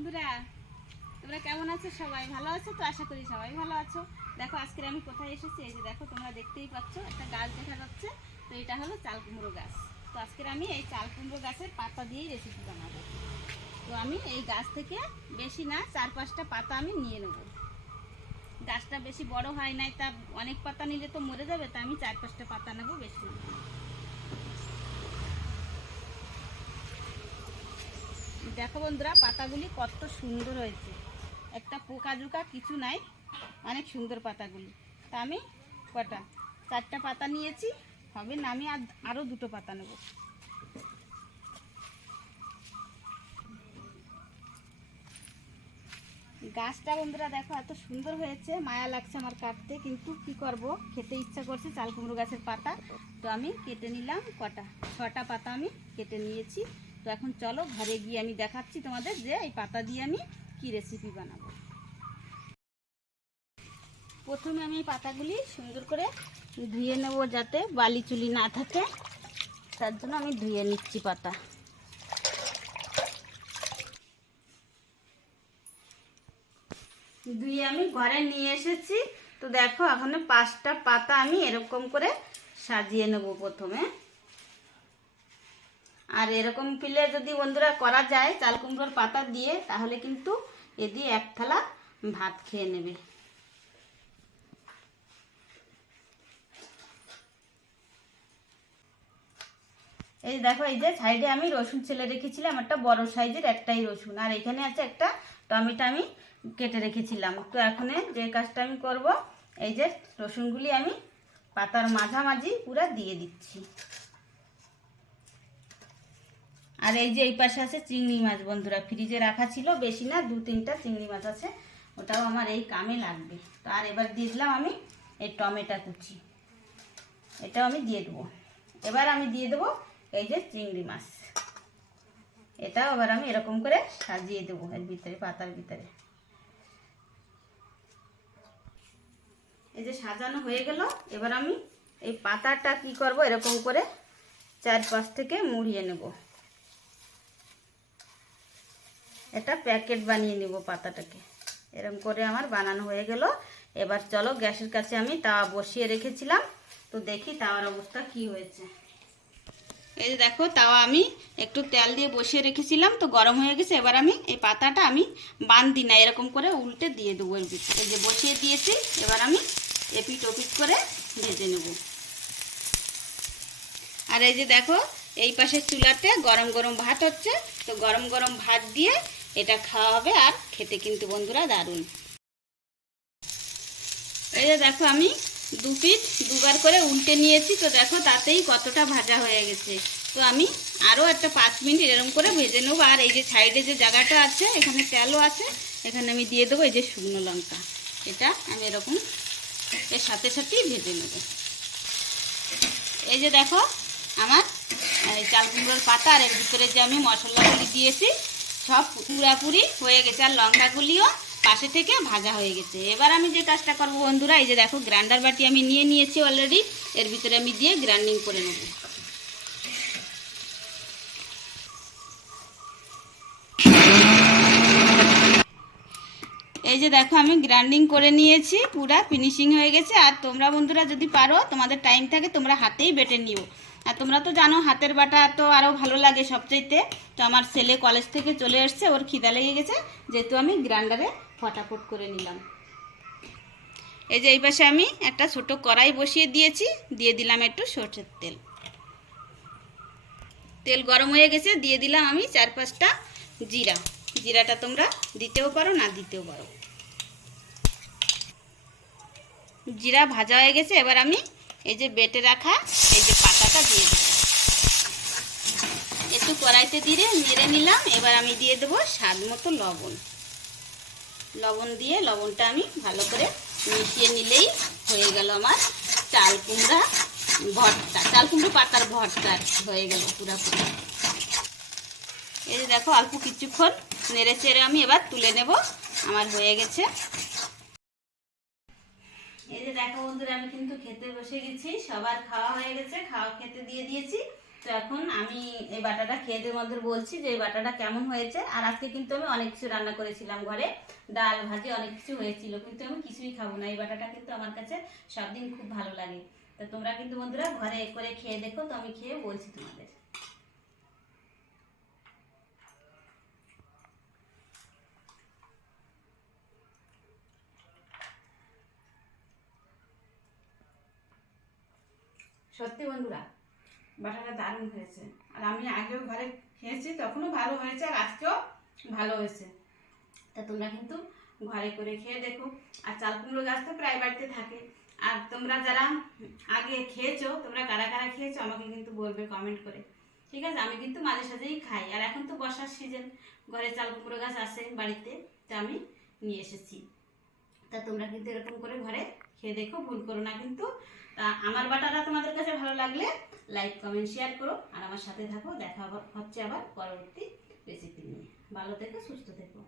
বন্ধুরা, তোমরা কেমন আছো সবাই? ভালো আছো? তো আশা করি সবাই ভালো আছো। দেখো আজকে আমি কোথায় এসেছি? এই যে দেখো, তোমরা দেখতেই পাচ্ছ, একটা গাছ দেখা যাচ্ছে। তো এটা হলো চাল কুমড়ো গাছ। তো আজকে আমি এই চাল কুমড়ো গাছের পাতা দিয়েই রেসিপি বানাবো। তো আমি এই গাছ থেকে বেশি না, চার পাঁচটা পাতা আমি নিয়ে নেব। গাছটা বেশি বড় হয় নাই, তা অনেক পাতা নিলে তো মরে যাবে, তা আমি চার পাঁচটা পাতা নেব বেশি না। দেখো বন্ধুরা, পাতাগুলি কত সুন্দর হয়েছে। একটা পোকা জোকা কিছু নাই, অনেক সুন্দর পাতাগুলি। তা আমি কটা? চারটা পাতা নিয়েছি, হবে না, আমি আর আরও দুটো পাতা নেব। গাছটা বন্ধুরা, দেখো এত সুন্দর হয়েছে, মায়া লাগছে আমার কাটতে, কিন্তু কি করব? খেতে ইচ্ছা করছে চাল কুমড়ো গাছের পাতা। তো আমি কেটে নিলাম কটা? ছটা পাতা আমি কেটে নিয়েছি। তো এখন চলো ঘরে গিয়ে আমি দেখাচ্ছি তোমাদের যে এই পাতা দিয়ে আমি কি রেসিপি বানাবো। প্রথমে আমি পাতাগুলি সুন্দর করে ধুয়ে নেব যাতে বালি চুলি না থাকে। তার জন্য আমি ধুয়ে নিচ্ছি পাতা। ধুয়ে আমি ঘরে নিয়ে এসেছি। তো দেখো, এখন পাঁচটা পাতা আমি এরকম করে সাজিয়ে নেব প্রথমে। আর এরকম পিলে যদি বন্ধুরা করা যায় চাল কুমড়োর পাতা দিয়ে, তাহলে কিন্তু এ দিয়ে এক থালা ভাত খেয়ে নেবে। এই দেখো, এই যে সাইডে আমি রসুন ছেলে রেখেছিলাম, একটা বড় সাইজের একটাই রসুন। আর এখানে আছে একটা টমেটো আমি কেটে রেখেছিলাম। তো এখন যে কাজটা আমি করব, এই যে রসুনগুলি আমি পাতার মাঝামাঝি পুরো দিয়ে দিচ্ছি। আর এই যে এই পাশে আছে চিংড়ি মাছ বন্ধুরা, ফ্রিজে রাখা ছিল, বেশি না, দু তিনটা চিংড়ি মাছ আছে, ওটাও আমার এই কামে লাগবে। তো আর এবার দিয়ে দিলাম আমি এই টমেটো কুচি। এটাও আমি দিয়ে দেবো। এবার আমি দিয়ে দেবো এই যে চিংড়ি মাছ। এটাও আবার আমি এরকম করে সাজিয়ে দেবো এর ভিতরে, পাতার ভিতরে। এই যে সাজানো হয়ে গেল, এবার আমি এই পাতাটা কি করব, এরকম করে চার পাশ থেকে মুড়িয়ে নেব। এটা প্যাকেট বানিয়ে নেব পাতাটাকে। এরকম করে আমার বানানো হয়ে গেল। এবার চলো গ্যাসের কাছে আমি তাওয়া বসিয়ে রেখেছিলাম। তো দেখি তাওয়ার অবস্থা কি হয়েছে। এই যে দেখো, তাওয়া আমি একটু তেল দিয়ে বসিয়ে রেখেছিলাম। তো গরম হয়ে গেছে, এবার আমি এই পাতাটা আমি বান্ধি না, এরকম করে উল্টে দিয়ে দেবো এই যে বসিয়ে দিয়েছি, এবার আমি এপিট ওপিট করে ভেজে নেব। আর এই যে দেখো, এই পাশের চুলাতে গরম গরম ভাত হচ্ছে। তো গরম গরম ভাত দিয়ে এটা খাওয়া হবে আর খেতে কিন্তু বন্ধুরা দারুণ। এই যে দেখো আমি দু পিস দুবার করে উল্টে নিয়েছি, তো দেখো তাতেই কতটা ভাজা হয়ে গেছে। তো আমি আরও একটা পাঁচ মিনিট এরকম করে ভেজে নেব। আর এই যে সাইডে যে জায়গাটা আছে, এখানে তেলও আছে, এখানে আমি দিয়ে দেবো এই যে শুকনো লঙ্কা। এটা আমি এরকম এর সাথে সাথেই ভেজে নেব। এই যে দেখো আমার চাল কুমড়োর পাতা, আর এর ভিতরে যে আমি মশলাগুলি দিয়েছি সব পুরাপুরি হয়ে গেছে আর লঙ্কাগুলিও পাশে থেকে ভাজা হয়ে গেছে। এবার আমি যে কাজটা করব বন্ধুরা, এই যে দেখো গ্রাইন্ডার বাটি আমি নিয়ে নিয়েছি অলরেডি এর ভিতরে আমি দিয়ে গ্রাইন্ডিং করে নেব। এই যে দেখো, আমি গ্রাইন্ডিং করে নিয়েছি, পুরা ফিনিশিং হয়ে গেছে। আর তোমরা বন্ধুরা যদি পারো, তোমাদের টাইম থাকে, তোমরা হাতেই বেটে নিও। আর তোমরা তো জানো, হাতের বাটা তো আরও ভালো লাগে সবচাইতে। তো আমার ছেলে কলেজ থেকে চলে এসছে, ওর খিদা লেগে গেছে, যেহেতু আমি গ্রাইন্ডারে ফটাফট করে নিলাম। এই যে এই পাশে আমি একটা ছোট কড়াই বসিয়ে দিয়েছি, দিয়ে দিলাম একটু সরষের তেল। তেল গরম হয়ে গেছে, দিয়ে দিলাম আমি চার পাঁচটা জিরা। জিরাটা তোমরা দিতেও পারো, না দিতেও পারো। জিরা ভাজা হয়ে গেছে, এবার আমি এই যে বেটে রাখা, এই যে পাতাটা দিয়ে দেবো। একটু কড়াইতে দিয়ে নেড়ে নিলাম, এবার আমি দিয়ে দেবো স্বাদ মতো লবণ। লবণ দিয়ে লবণটা আমি ভালো করে মিশিয়ে নিলেই হয়ে গেল আমার চাল কুমড়া ভর্তা। চাল কুমড়ো পাতার ভর্তা হয়ে গেল পুরোপুরি। এই যে দেখো, অল্প কিছুক্ষণ নেড়ে চেড়ে আমি এবার তুলে নেব। আমার হয়ে গেছে দেখো বন্ধুরা, আমি কিন্তু খেতে বসে গেছি। সবার খাওয়া হয়ে গেছে, খাওয়া খেতে দিয়ে দিয়েছি। তো এখন আমি এই বাটাটা খেয়ে দিয়ে মধ্যে বলছি যে এই বাটাটা কেমন হয়েছে। আর আজকে কিন্তু আমি অনেক কিছু রান্না করেছিলাম ঘরে। ডাল ভাজি অনেক কিছু হয়েছিল, কিন্তু আমি কিছুই খাব না। এই বাটাটা কিন্তু আমার কাছে সব দিন খুব ভালো লাগে। তো তোমরা কিন্তু বন্ধুরা ঘরে করে খেয়ে দেখো, তো আমি খেয়ে বলছি তোমাদের। সত্যি বন্ধুরা বাটাটা দারুণ হয়েছে। আর আমি আগেও ঘরে খেয়েছি, তখনও ভালো হয়েছে আর আজকেও ভালো হয়েছে। তা তোমরা কিন্তু ঘরে করে খেয়ে দেখো। আর চাল কুমড়ো গাছ তো প্রায় বাড়িতে থাকে। আর তোমরা যারা আগে খেয়েছো, তোমরা কারা কারা খেয়েছো আমাকে কিন্তু বলবে কমেন্ট করে। ঠিক আছে? আমি কিন্তু মাঝে সাঝেই খাই। আর এখন তো বর্ষার সিজন ঘরে চাল কুমড়ো গাছ আছে বাড়িতে, তা আমি নিয়ে এসেছি। তা তোমরা কিন্তু এরকম করে ঘরে খেয়ে দেখো, ভুল করো না কিন্তু। তা আমার বাটাটা তোমাদের কাছে ভালো লাগলে লাইক কমেন্ট শেয়ার করো। আর আমার সাথে থাকো, দেখা হচ্ছে আবার পরবর্তী রেসিপি নিয়ে। ভালো থেকো, সুস্থ থেকো।